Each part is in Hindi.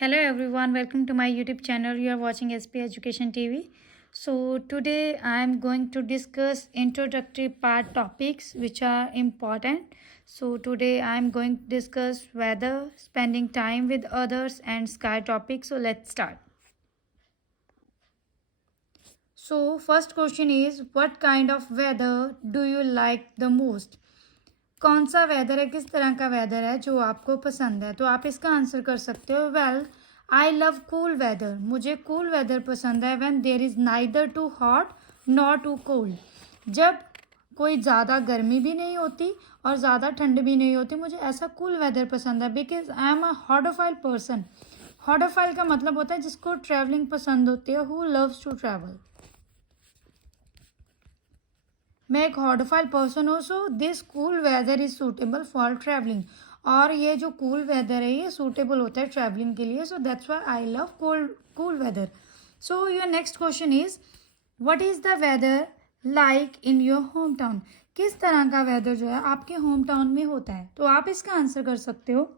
Hello everyone, welcome to my YouTube channel. You are watching SP Education TV. So today I am going to discuss introductory part topics which are important. So today I am going to discuss weather, spending time with others and sky topics. So let's start. So first question is, what kind of weather do you like the most? कौन सा वेदर है, किस तरह का वेदर है जो आपको पसंद है? तो आप इसका आंसर कर सकते हो well I love cool weather. मुझे कूल वेदर पसंद है when there is neither too hot nor too cold. जब कोई ज़्यादा गर्मी भी नहीं होती और ज़्यादा ठंड भी नहीं होती, मुझे ऐसा कूल वेदर पसंद है because I am a hodophile person. Hodophile का मतलब होता है जिसको ट्रैवलिंग पसंद होती है, हु लव्स टू ट्रैवल. मैं एक हॉडोफाइल पर्सन हूँ. So this cool weather is suitable for travelling. और ये जो कूल वेदर है ये सूटेबल होता है ट्रैवलिंग के लिए. So that's why I love cool weather. So your next question is, what is the weather like in your home town? किस तरह का वेदर जो है आपके होम टाउन में होता है? तो आप इसका आंसर कर सकते हो.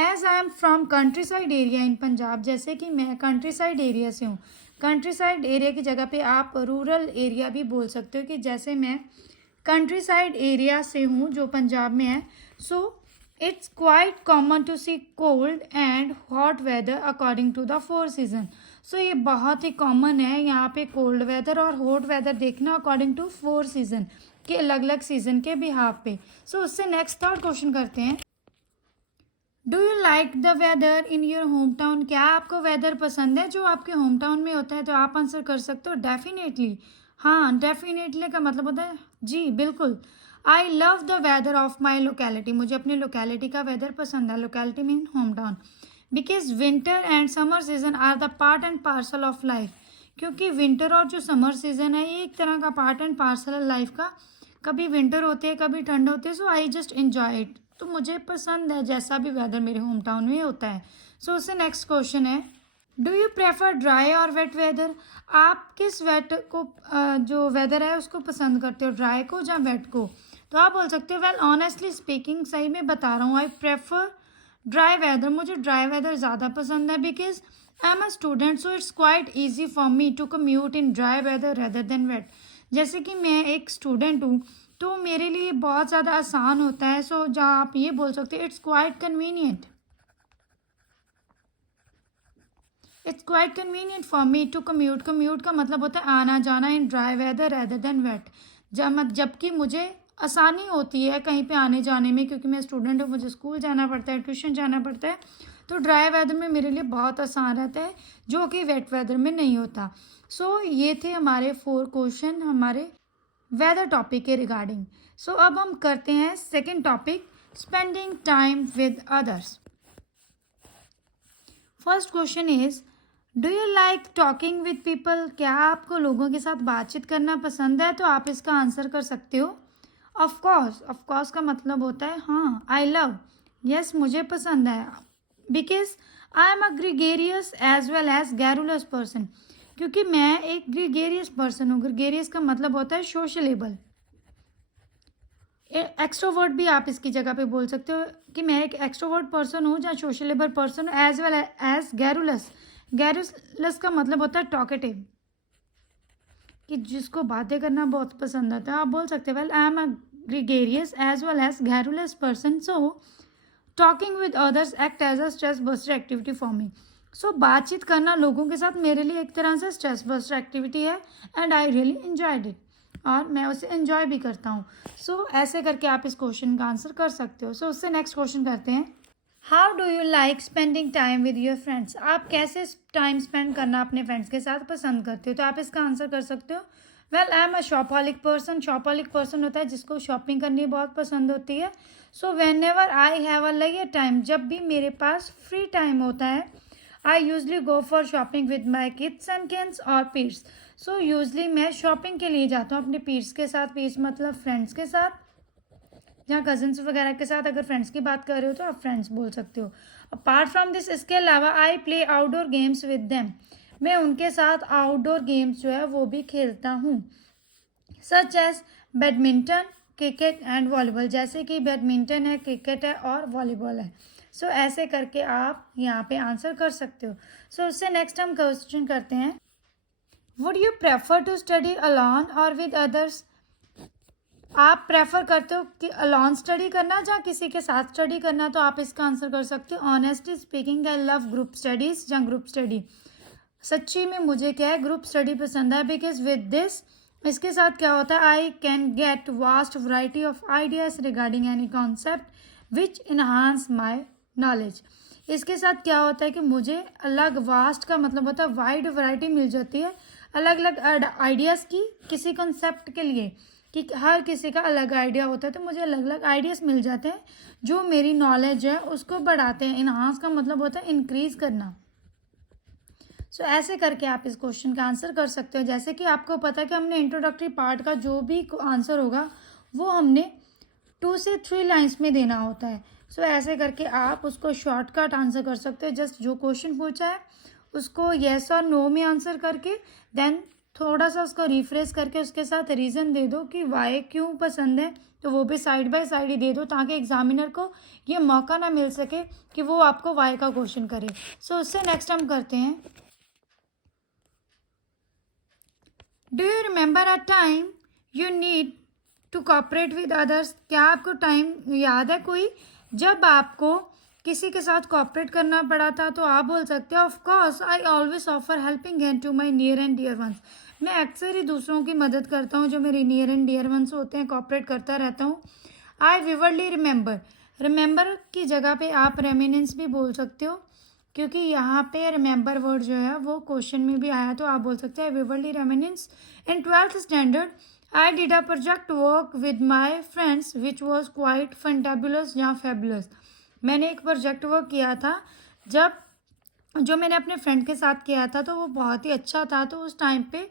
As I am from countryside area in Punjab. जैसे कि मैं कंट्री साइड एरिया से हूँ. कंट्री साइड एरिया की जगह पे आप रूरल एरिया भी बोल सकते हो कि जैसे मैं कंट्री साइड एरिया से हूँ जो पंजाब में है. So it's quite common to see cold and hot weather according to the 4 season. So ये बहुत ही कॉमन है यहाँ पे कोल्ड वेदर और हॉट वेदर देखना अकॉर्डिंग टू 4 सीजन के अलग अलग सीजन के बिहाफ पे. सो उससे नेक्स्ट थर्ड क्वेश्चन करते हैं. Do you like the weather in your home town? क्या आपको वेदर पसंद है जो आपके होम टाउन में होता है? तो आप आंसर कर सकते हो डेफिनेटली. हाँ, डेफिनेटली का मतलब होता है जी बिल्कुल. I love the weather of my locality. मुझे अपनी लोकेलिटी का वेदर पसंद है. Locality mean home town. Because winter and summer season are the part and parcel of life. क्योंकि विंटर और जो समर सीजन है ये एक तरह का पार्ट एंड पार्सल है लाइफ का. कभी विंटर होती है, कभी ठंड होती है. So I just enjoy it. तो मुझे पसंद है जैसा भी वेदर मेरे होम टाउन में होता है. सो उससे नेक्स्ट क्वेश्चन है, डू यू प्रेफर ड्राई और वेट वेदर? आप किस वेट को जो वेदर है उसको पसंद करते हो, ड्राई को या वेट को? तो आप बोल सकते हो वेल ऑनेस्टली स्पीकिंग, सही में बता रहा हूँ, आई प्रेफर ड्राई वेदर. मुझे ड्राई वेदर ज़्यादा पसंद है because I am a student. So it's quite easy for me to commute in dry weather rather than wet. जैसे कि मैं एक स्टूडेंट हूँ तो मेरे लिए बहुत ज़्यादा आसान होता है. सो जहाँ आप ये बोल सकते हो it's quite convenient. It's quite convenient for me to commute. Commute का मतलब होता है आना जाना in dry weather rather than wet. जबकि मुझे आसानी होती है कहीं पे आने जाने में क्योंकि मैं स्टूडेंट हूँ, मुझे स्कूल जाना पड़ता है, ट्यूशन जाना पड़ता है. तो ड्राई वेदर में मेरे लिए बहुत आसान रहता है जो कि वेट वेदर में नहीं होता. सो ये थे हमारे 4 क्वेश्चन हमारे वेदर टॉपिक के रिगार्डिंग. सो अब हम करते हैं second topic, spending time with others. First question is, do you like talking with people? क्या आपको लोगों के साथ बातचीत करना पसंद है? तो आप इसका आंसर कर सकते हो. ऑफकोर्स का मतलब होता है हाँ. आई लव, यस मुझे पसंद है. Because I am a gregarious as well as garrulous person. क्योंकि मैं एक ग्रीगेरियस पर्सन हूँ. ग्रीगेरियस का मतलब होता है सोशलेबल. एक्सट्रोवर्ट भी आप इसकी जगह पे बोल सकते हो कि मैं एक एक्सट्रोवर्ट पर्सन हूँ या सोशलेबल पर्सन हूँ. As well as garrulous. Garrulous का मतलब होता है टॉकेटिव, कि जिसको बातें करना बहुत पसंद आता है. आप बोल सकते हैं well I am a gregarious as well as garrulous person. So talking with others act as a stress buster activity for me. So बातचीत करना लोगों के साथ मेरे लिए एक तरह से स्ट्रेस बस्टर एक्टिविटी है and I really enjoyed it. और मैं उसे एन्जॉय भी करता हूँ. सो ऐसे करके आप इस क्वेश्चन का आंसर कर सकते हो. सो उससे नेक्स्ट क्वेश्चन करते हैं, how do you like spending time with your friends? आप कैसे टाइम स्पेंड करना अपने फ्रेंड्स के साथ पसंद करते हो? तो आप इसका आंसर कर सकते हो well I am a shopaholic person. Shopaholic person होता है जिसको शॉपिंग करनी बहुत पसंद होती है. So whenever I have a लेयर टाइम, जब भी मेरे पास फ्री टाइम होता है, I usually go for shopping with my kids and kids और पीर्स. सो यूजली मैं शॉपिंग के लिए जाता हूँ अपने पीर्स के साथ. पीर्स मतलब फ्रेंड्स के साथ या कजिन्स वगैरह के साथ. अगर फ्रेंड्स की बात कर रहे हो तो आप फ्रेंड्स बोल सकते हो. अपार्ट फ्रॉम दिस, इसके अलावा I play outdoor games with them. मैं उनके साथ आउटडोर गेम्स जो है वो भी खेलता हूँ. Such as badminton, cricket and volleyball. जैसे कि बैडमिंटन है, क्रिकेट है और वॉलीबॉल है. सो ऐसे करके आप यहाँ पे आंसर कर सकते हो. सो उससे नेक्स्ट हम क्वेश्चन करते हैं. Would you prefer to study alone और विद अदर्स? आप प्रेफर करते हो कि अलॉन स्टडी करना या किसी के साथ स्टडी करना? तो आप इसका आंसर कर सकते हो honestly speaking I love group studies या ग्रुप स्टडी. सच्ची में मुझे क्या है, ग्रुप स्टडी पसंद है. बिकॉज विद दिस, इसके साथ क्या होता है, I can get vast variety of ideas regarding any concept which enhance my knowledge. इसके साथ क्या होता है कि मुझे अलग, वास्ट का मतलब होता है वाइड वैरायटी मिल जाती है अलग अलग आइडियाज़ की किसी कॉन्सेप्ट के लिए, कि हर किसी का अलग आइडिया होता है. तो मुझे अलग अलग आइडियाज़ मिल जाते हैं जो मेरी नॉलेज है उसको बढ़ाते हैं. इन्हांस का मतलब होता है इंक्रीज करना. सो ऐसे करके आप इस क्वेश्चन का आंसर कर सकते हो. जैसे कि आपको पता है कि हमने इंट्रोडक्टरी पार्ट का जो भी आंसर होगा वो हमने 2 से 3 लाइन्स में देना होता है. सो ऐसे करके आप उसको शॉर्टकट आंसर कर सकते हो. जस्ट जो क्वेश्चन पूछा है उसको येस और नो में आंसर करके देन थोड़ा सा उसको रिफ्रेश करके उसके साथ रीज़न दे दो कि वाई क्यों पसंद है. तो वो भी साइड बाय साइड ही दे दो ताकि एग्जामिनर को ये मौका ना मिल सके कि वो आपको वाई का क्वेश्चन करे. सो उससे नेक्स्ट हम करते हैं. Do you remember a time you need to cooperate with others? क्या आपको टाइम याद है कोई जब आपको किसी के साथ कॉपरेट करना पड़ा था? तो आप बोल सकते हो of course I always offer helping hand to my near and dear ones. मैं अक्सर ही दूसरों की मदद करता हूँ, जो मेरे नियर एंड डियर वंस होते हैं, कॉपरेट करता रहता हूँ. आई विवरली रिमेंबर, रिमेंबर की जगह पे आप रेमिनेंस भी बोल सकते हो, क्योंकि यहाँ पे रिमेंबर वर्ड जो है वो क्वेश्चन में भी आया. तो आप बोल सकते हैं vividly reminisce. In 12th standard I did a project work with my friends which was quite fantabulous या फेबुलस. मैंने एक प्रोजेक्ट वर्क किया था जब जो मैंने अपने फ्रेंड के साथ किया था, तो वो बहुत ही अच्छा था. तो उस टाइम पे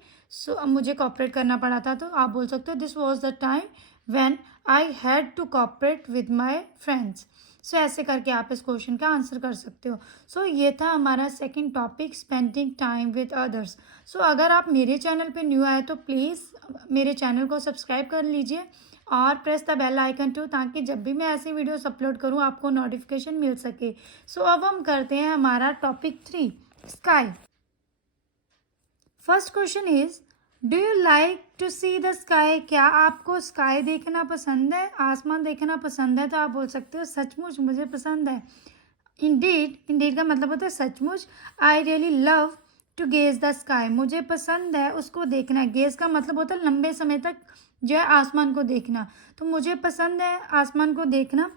मुझे कॉपरेट करना पड़ा था. तो आप बोल सकते हो this was the time when I had to cooperate with my friends. So ऐसे करके आप इस क्वेश्चन का आंसर कर सकते हो. सो ये था हमारा second topic, spending time with others. So अगर आप मेरे चैनल पे न्यू आए तो प्लीज़ मेरे चैनल को सब्सक्राइब कर लीजिए और press the bell icon too, ताकि जब भी मैं ऐसी वीडियोस अपलोड करूं आपको नोटिफिकेशन मिल सके. सो अब हम करते हैं हमारा topic 3, sky. First question is do you like to see the sky? क्या आपको स्काई देखना पसंद है, आसमान देखना पसंद है? तो आप बोल सकते हो सचमुच मुझे पसंद है. इंडीड, इंडीड का मतलब होता है सचमुच. I really love to gaze the sky, मुझे पसंद है उसको देखना. गेज का मतलब होता है लंबे समय तक जो है आसमान को देखना. तो मुझे पसंद है आसमान को देखना.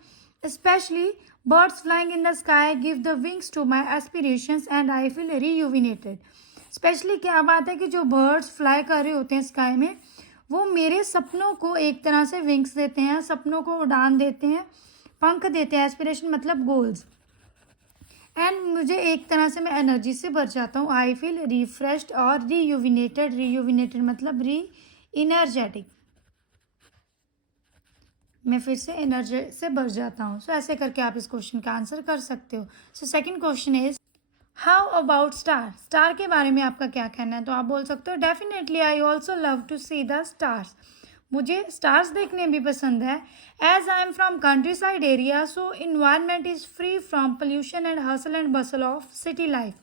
Specially birds flying in the sky give the wings to my aspirations and I feel rejuvenated. Specially क्या बात है कि जो बर्ड्स फ्लाई कर रहे होते हैं स्काई में, वो मेरे सपनों को एक तरह से विंग्स देते हैं, सपनों को उड़ान देते हैं, पंख देते हैं. एस्पिरेशन मतलब गोल्स. एंड मुझे एक तरह से मैं एनर्जी से भर जाता हूँ. आई फील रिफ्रेश्ड और रीयूविनेटेड. रीयूविनेटेड मतलब री इनर्जेटिक. मैं फिर से एनर्जी से भर जाता हूँ. सो ऐसे करके आप इस क्वेश्चन का आंसर कर सकते हो. So second question is how about star? Star के बारे में आपका क्या कहना है? तो आप बोल सकते हो definitely I also love to see the stars. मुझे स्टार्स देखने भी पसंद है. As I am from countryside area so environment is free from pollution and hustle and bustle of city life.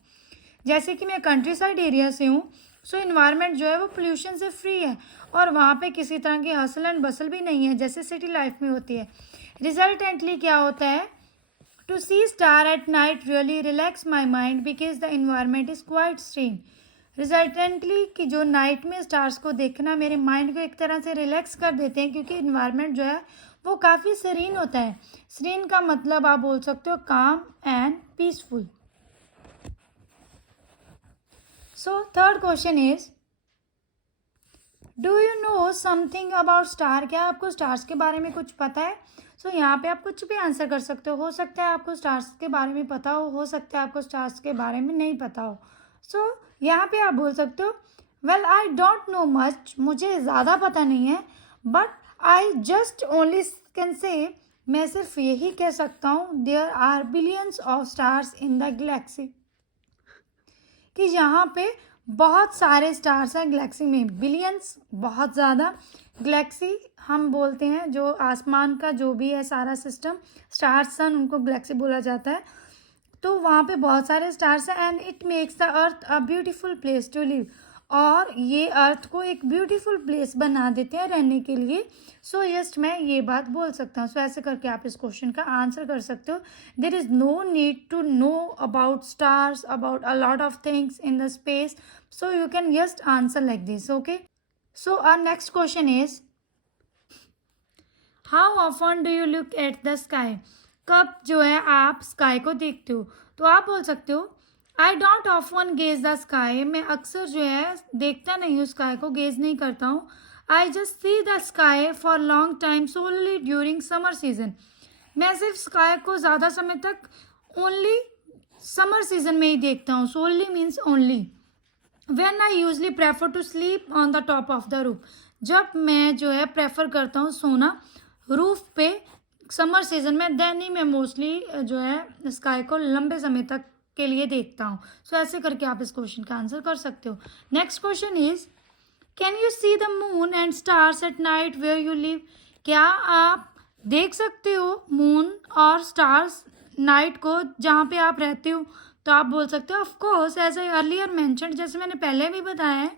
जैसे कि मैं कंट्री साइड एरिया से हूँ, सो इन्वायरमेंट जो है वो पोल्यूशन से फ्री है और वहाँ पे किसी तरह की हसल एंड बसल भी नहीं है जैसे सिटी लाइफ में होती है. रिजल्टेंटली क्या होता है, to see star at night really relax my mind because the environment is quite serene. Resultantly कि जो नाइट में स्टार्स को देखना मेरे माइंड को एक तरह से रिलैक्स कर देते हैं, क्योंकि इन्वायरमेंट जो है वो काफ़ी सीरीन होता है. सीरीन का मतलब आप बोल सकते हो काम and peaceful. So third question is do you know something about star? क्या आपको स्टार्स के बारे में कुछ पता है? सो यहाँ पे आप कुछ भी आंसर कर सकते हो सकता है आपको स्टार्स के बारे में पता हो सकता है आपको स्टार्स के बारे में नहीं पता हो. सो यहाँ पे आप बोल सकते हो well I don't know much, मुझे ज़्यादा पता नहीं है, but I just only can say, मैं सिर्फ यही कह सकता हूँ there are billions of stars in the galaxy, कि यहाँ पे बहुत सारे स्टार्स हैं गैलेक्सी में, बिलियंस, बहुत ज़्यादा। गैलेक्सी हम बोलते हैं जो आसमान का जो भी है सारा सिस्टम, स्टार्स, सन, उनको गैलेक्सी बोला जाता है। तो वहाँ पे बहुत सारे स्टार्स हैं and it makes the earth a beautiful place to live. और ये अर्थ को एक ब्यूटीफुल प्लेस बना देते हैं रहने के लिए। सो जस्ट मैं ये बात बोल सकता हूँ। सो ऐसे करके आप इस क्वेश्चन का आंसर कर सकते हो। There is no need to know about stars, about a lot of things in the space, so you can just answer like this. Okay, so our next question is, how often do you look at the sky? कब जो है आप स्काई को देखते हो? तो आप बोल सकते हो I don't often gauge the sky, मैं अक्सर जो है देखता नहीं हूँ स्काई को, गेज नहीं करता हूँ। I just see the sky for long time solely during summer season, मैं सिर्फ स्काई को ज़्यादा समय तक ओनली समर सीजन में ही देखता हूँ। Solely means only. When I usually prefer to sleep on the top of the roof, जब मैं जो है प्रेफर करता हूँ सोना रूफ पे समर सीजन में, देन ही मैं मोस्टली जो है स्काई को लंबे समय तक के लिए देखता हूँ। सो ऐसे करके आप इस क्वेश्चन का आंसर कर सकते हो। Next question is, can you see the moon and stars at night where you live? क्या आप देख सकते हो मून और स्टार्स नाइट को जहाँ पे आप रहते हो? तो आप बोल सकते हो of course, as I earlier mention, जैसे मैंने पहले भी बताया है,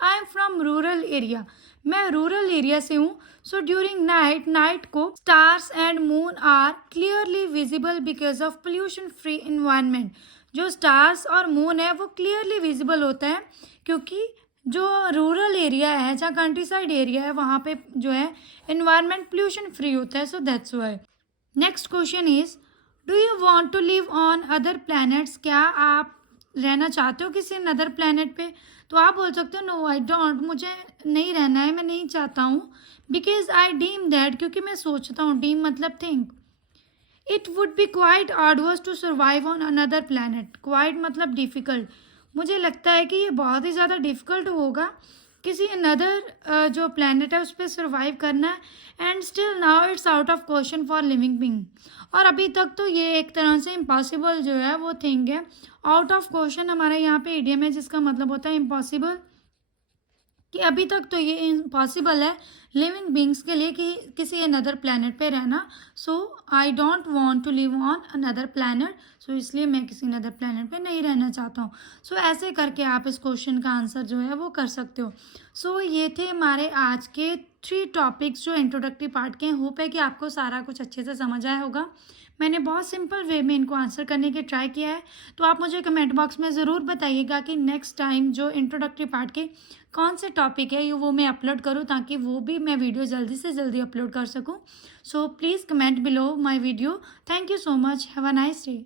I am from rural area, मैं रूरल एरिया से हूँ। सो ड्यूरिंग नाइट को stars and moon are clearly visible because of pollution free environment. जो स्टार्स और मून है वो क्लियरली विजिबल होता है क्योंकि जो रूरल एरिया है, जहाँ कंट्री साइड एरिया है, वहाँ पे जो है इन्वायरमेंट पोल्यूशन फ्री होता है। So that's why. Next question is, do you want to live on other planets? क्या आप रहना चाहते हो किसी अदर प्लैनेट पे? तो आप बोल सकते हो नो आई डोंट, मुझे नहीं रहना है, मैं नहीं चाहता हूँ। बिकॉज आई डीम दैट, क्योंकि मैं सोचता हूँ, डीम मतलब think, it would be quite arduous to survive on another planet. Quite मतलब डिफ़िकल्ट, मुझे लगता है कि ये बहुत ही ज़्यादा डिफ़िकल्ट होगा किसी अनदर जो प्लैनेट है उस पर सर्वाइव करना। And still now it's out of question for living being, और अभी तक तो ये एक तरह से इम्पॉसिबल जो है वो थिंग है। आउट ऑफ क्वेश्चन हमारे यहाँ पे इडियम है जिसका मतलब होता है इम्पॉसिबल, कि अभी तक तो ये इम्पॉसिबल है लिविंग बींग्स के लिए कि किसी अनदर प्लैनेट पे रहना। So I don't want to live on another planet, so इसलिए मैं किसी अनदर प्लैनेट पे नहीं रहना चाहता हूँ। सो ऐसे करके आप इस क्वेश्चन का आंसर जो है वो कर सकते हो। सो ये थे हमारे आज के 3 टॉपिक्स जो इंट्रोडक्टरी पार्ट के हैं। होप है कि आपको सारा कुछ अच्छे से समझ आया होगा। मैंने बहुत सिंपल वे में इनको आंसर करने की ट्राई किया है। तो आप मुझे कमेंट बॉक्स में ज़रूर बताइएगा कि नेक्स्ट टाइम जो इंट्रोडक्टरी पार्ट के कौन से टॉपिक है वो मैं अपलोड करूँ, ताकि वो भी मैं वीडियो जल्दी से जल्दी अपलोड कर सकूँ। So please comment below my video. Thank you so much, have a nice day.